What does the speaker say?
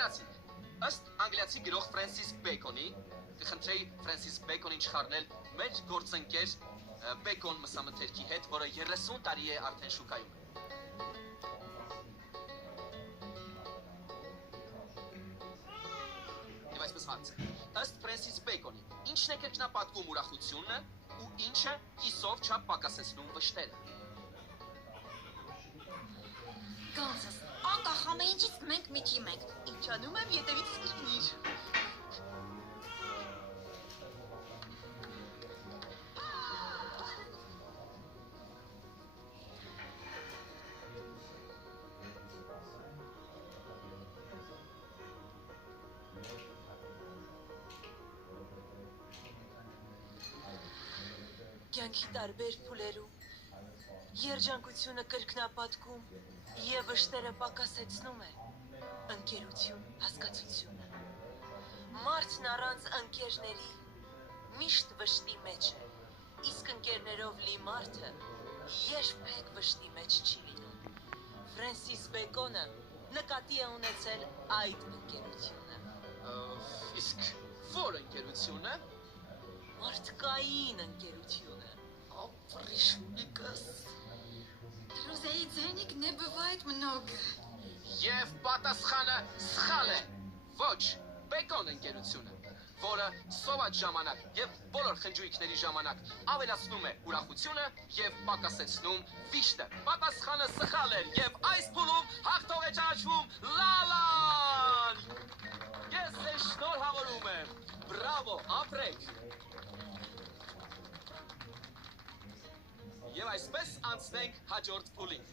Գնացինք։ Ըստ անգլիացի գրող Ֆրենսիս Բեյքոնի, կխնդրեի Ֆրենսիս Բեյքոնին չխառնել մեր գործընկեր Բեյքոն մսամթերքի հետ, որը 30 տարի է արդեն շուկայում։ Եվ այսպես հարցը։ Ըստ Ֆրենսիս Բեյքոնի, ինչն է կրկնապատկում ուրախությունը ու ինչը կիսով չափ պակասեցնում վշտերը։ Գանձս, անկախ ամենից մենք մի թիմ ենք։ Ինչ անում եմ, ետևից սկրկնիր։ Կյանքի տարբեր փուլերում երջանկությունը կրկնապատկում եւ վշտերը պակասեցնում է ընկերություն հասկացությունը։ Մարդն առանց ընկերների միշտ վշտի մեջ է, իսկ ընկերներով լի մարդը երբեք վշտի մեջ չի լինում։ Ֆրենսիս Բեյքոնը նկատի է ունեցել այդ ընկերությունը։ Իսկ որ ընկերությունը։ Մարդկային ընկերությունը։ Ապրիշնիկս։ Друзей денег не бывает много։ Եվ պատասխանը սխալ է։ Ոչ, Բեյքոն ընկերությունը, որը սոված ժամանակ եւ բոլոր խնջույքների ժամանակ ավելացնում է ուրախությունը եւ պակասեցնում վիշտը։ Պատասխանը սխալ էր եւ այս փուլում հաղթող է ճանաչվում Լալան։ Ես ձեզ շնորհավորում եմ։ Բրավո, ապրեք։ Եվ այսպես անցնենք հաջորդ փուլին։